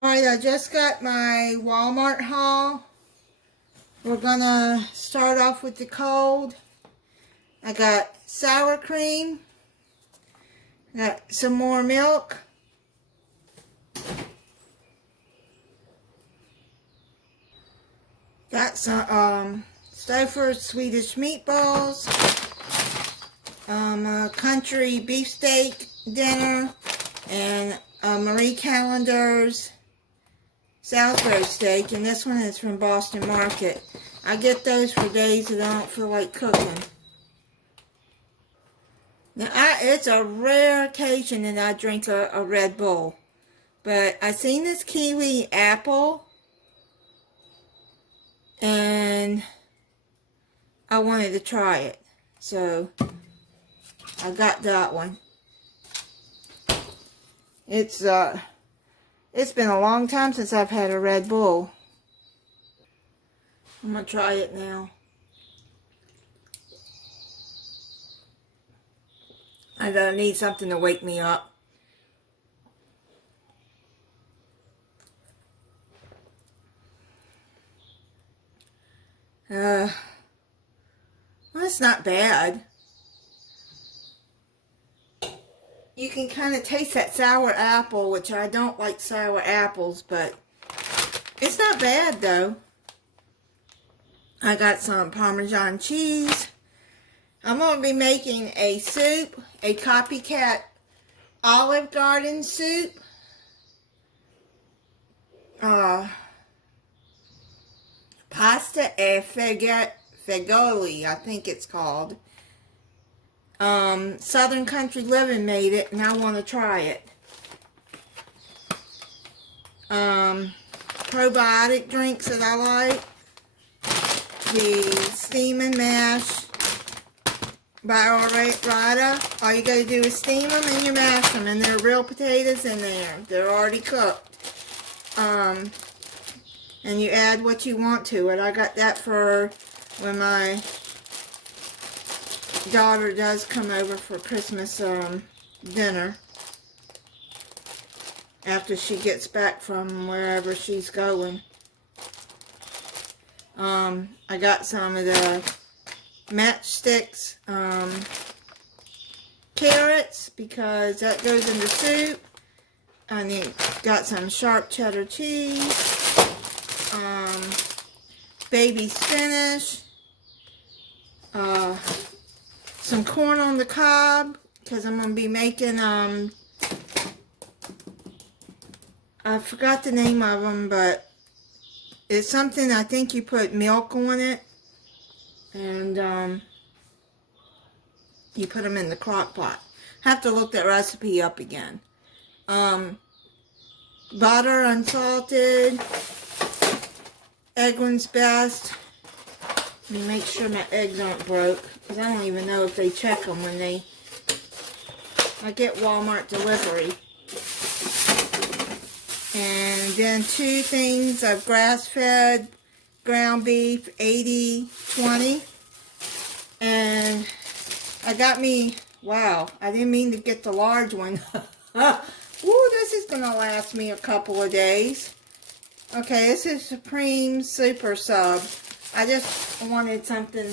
Alright, I just got my Walmart haul. We're gonna start off with the cold. I got sour cream. Got some more milk. Got some Stouffer's Swedish meatballs. A country beefsteak dinner. And Marie Callender's Salisbury steak, and this one is from Boston Market. I get those for days that I don't feel like cooking. Now, it's a rare occasion that I drink a Red Bull, but I seen this kiwi apple, and I wanted to try it, so I got that one. It's been a long time since I've had a Red Bull. I'm going to try it now. I'm going to need something to wake me up. Well, it's not bad. You can kind of taste that sour apple, which I don't like sour apples, but it's not bad though. I got some Parmesan cheese. I'm going to be making a soup, a copycat Olive Garden soup. Pasta e fagioli, I think it's called. Southern Country Living made it, and I want to try it. Probiotic drinks that I like. The Steam and Mash by Rada. All you gotta do is steam them and you mash them, and they're real potatoes in there. They're already cooked. And you add what you want to it. I got that for when my daughter does come over for Christmas dinner after she gets back from wherever she's going. I got some of the matchsticks carrots because that goes in the soup. And then got some sharp cheddar cheese, baby spinach, some corn on the cob, because I'm going to be making, I forgot the name of them, but it's something I think you put milk on it, and you put them in the crock pot. Have to look that recipe up again. Butter, unsalted, Eglin's Best. Let me make sure my eggs aren't broke, because I don't even know if they check them when I get Walmart delivery. And then 2 things of grass-fed ground beef, 80/20. And I got me, wow, I didn't mean to get the large one. Ooh, this is going to last me a couple of days. Okay, this is Supreme Super Sub. I just wanted something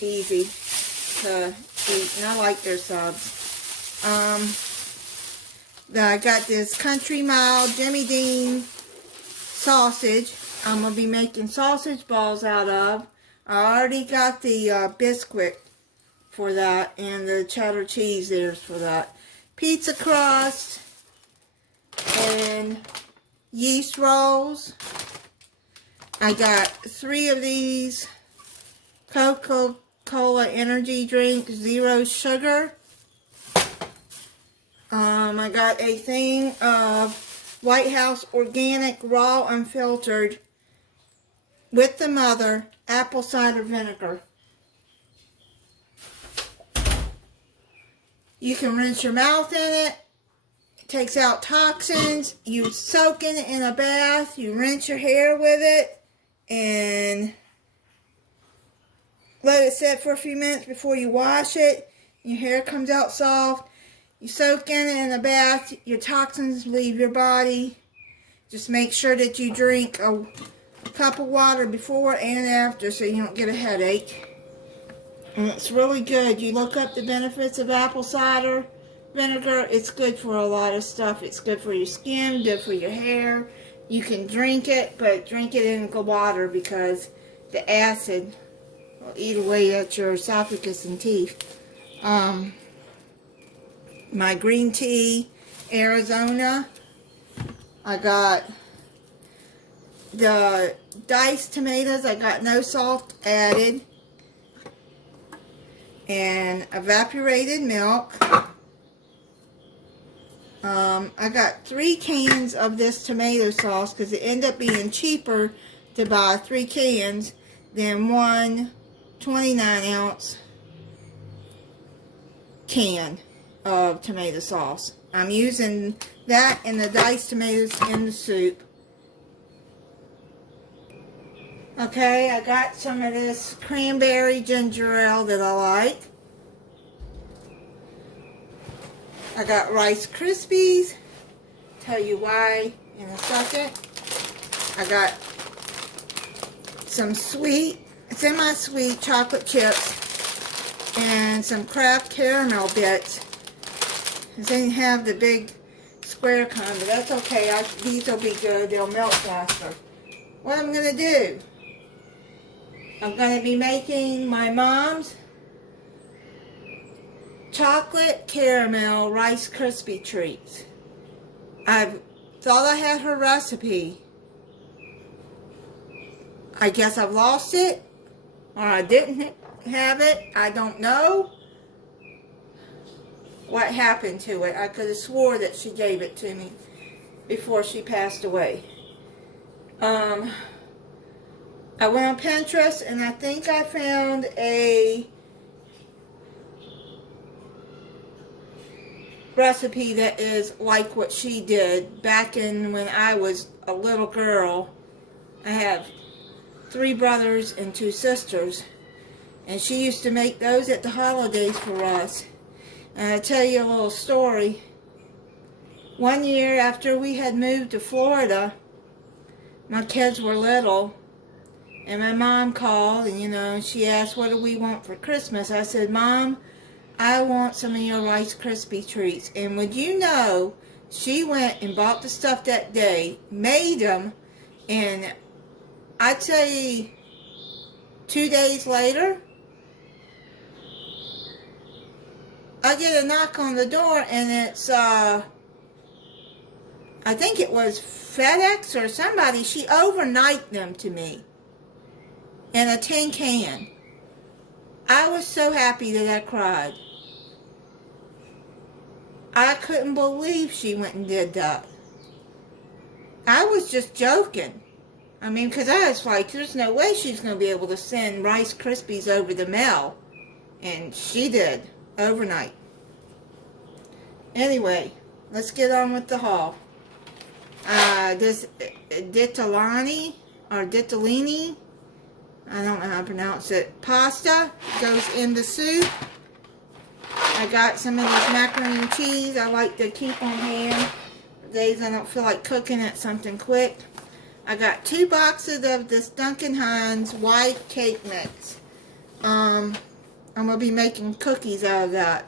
easy to eat, and I like their subs. I got this Country Mile Jimmy Dean sausage. I'm going to be making sausage balls out of. I already got the biscuit for that, and the cheddar cheese there's for that. Pizza crust, and yeast rolls. I got 3 of these Coca-Cola energy drinks, 0 sugar. I got a thing of White House organic raw unfiltered with the mother apple cider vinegar. You can rinse your mouth in it. It takes out toxins. You soak in it in a bath. You rinse your hair with it. And let it sit for a few minutes before you wash it. Your hair comes out soft. You soak in it in a bath. Your toxins leave your body. Just make sure that you drink a cup of water before and after so you don't get a headache. And it's really good. You look up the benefits of apple cider vinegar. It's good for a lot of stuff. It's good for your skin, good for your hair. You can drink it, but drink it in the water because the acid will eat away at your esophagus and teeth. My green tea, Arizona. I got the diced tomatoes. I got no salt added. And evaporated milk. I got 3 cans of this tomato sauce because it ended up being cheaper to buy 3 cans than one 29-ounce can of tomato sauce. I'm using that and the diced tomatoes in the soup. Okay, I got some of this Cranberry Ginger Ale that I like. I got Rice Krispies. Tell you why in a second. I got some sweet, semi-sweet chocolate chips and some Kraft caramel bits. They didn't have the big square kind, but that's okay. These will be good. They'll melt faster. What I'm going to do, I'm going to be making my mom's chocolate caramel Rice Krispie treats. I thought I had her recipe. I guess I've lost it, or I didn't have it. I don't know what happened to it. I could have swore that she gave it to me before she passed away. I went on Pinterest and I think I found a recipe that is like what she did back in when I was a little girl. I have 3 brothers and 2 sisters, and she used to make those at the holidays for us. And I'll tell you a little story. One year after we had moved to Florida, my kids were little, and my mom called and she asked, what do we want for Christmas? I said, Mom, I want some of your Rice Krispie treats. And would you know, she went and bought the stuff that day, made them, and I'd say 2 days later, I get a knock on the door, and it's, I think it was FedEx or somebody. She overnight them to me in a tin can. I was so happy that I cried. I couldn't believe she went and did that. I was just joking. I mean, because I was like, there's no way she's going to be able to send Rice Krispies over the mail. And she did, overnight. Anyway, let's get on with the haul. This Ditalani, or Ditalini, I don't know how to pronounce it, pasta goes in the soup. I got some of this macaroni and cheese. I like to keep on hand. Days I don't feel like cooking it, something quick. I got 2 boxes of this Duncan Hines white cake mix. I'm going to be making cookies out of that.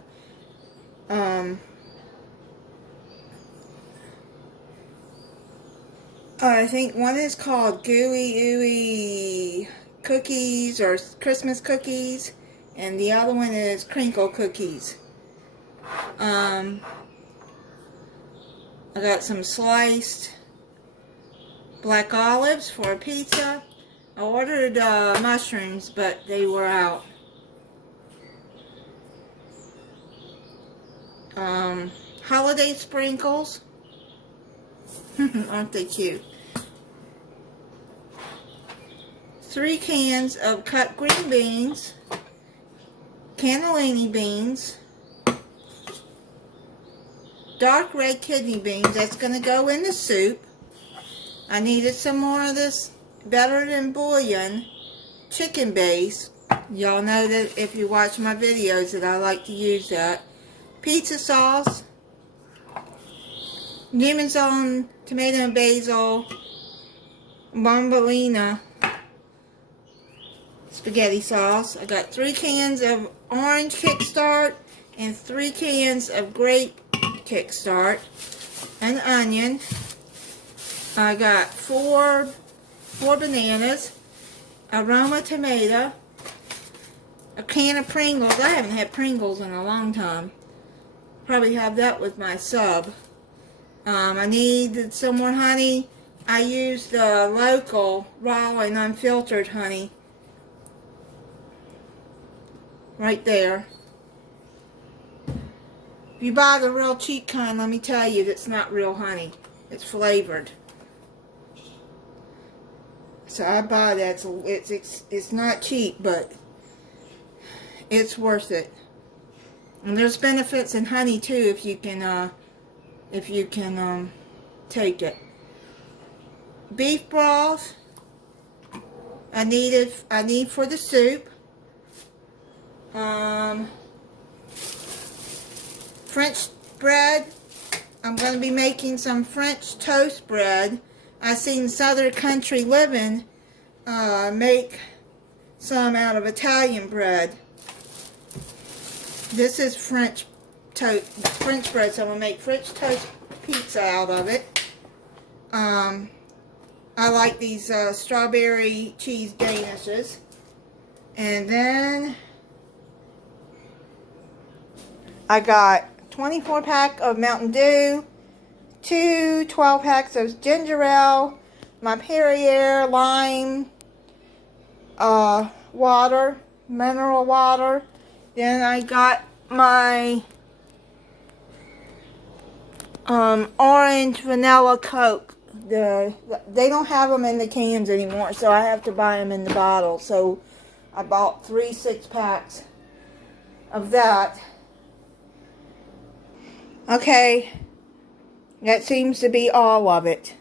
I think one is called Gooey Ooey Cookies or Christmas Cookies, and the other one is Crinkle Cookies. I got some sliced black olives for a pizza. I ordered mushrooms, but they were out. Holiday sprinkles. Aren't they cute? 3 cans of cut green beans, cannellini beans, dark red kidney beans. That's going to go in the soup. I needed some more of this better than bouillon chicken base. Y'all know that if you watch my videos that I like to use that. Pizza sauce. lemon zone, tomato and basil, bombolina spaghetti sauce. I got 3 cans of orange kickstart and 3 cans of grape kickstart, an onion. I got 4 bananas, aroma tomato, a can of Pringles. I haven't had Pringles in a long time. Probably have that with my sub. I need some more honey. I used the local raw and unfiltered honey right there. If you buy the real cheap kind, let me tell you, that's not real honey. It's flavored. So I buy that. So it's not cheap, but it's worth it. And there's benefits in honey too if you can take it. Beef broth. I need for the soup. French bread. I'm going to be making some French toast bread. I seen Southern Country Living make some out of Italian bread. This is French bread, so I'm going to make French toast pizza out of it. I like these strawberry cheese danishes. And then I got 24 pack of Mountain Dew, 2 12 packs of ginger ale, my Perrier lime water, mineral water. Then I got my orange vanilla Coke. They don't have them in the cans anymore, so I have to buy them in the bottle. So I bought 3 6-packs of that. Okay, that seems to be all of it.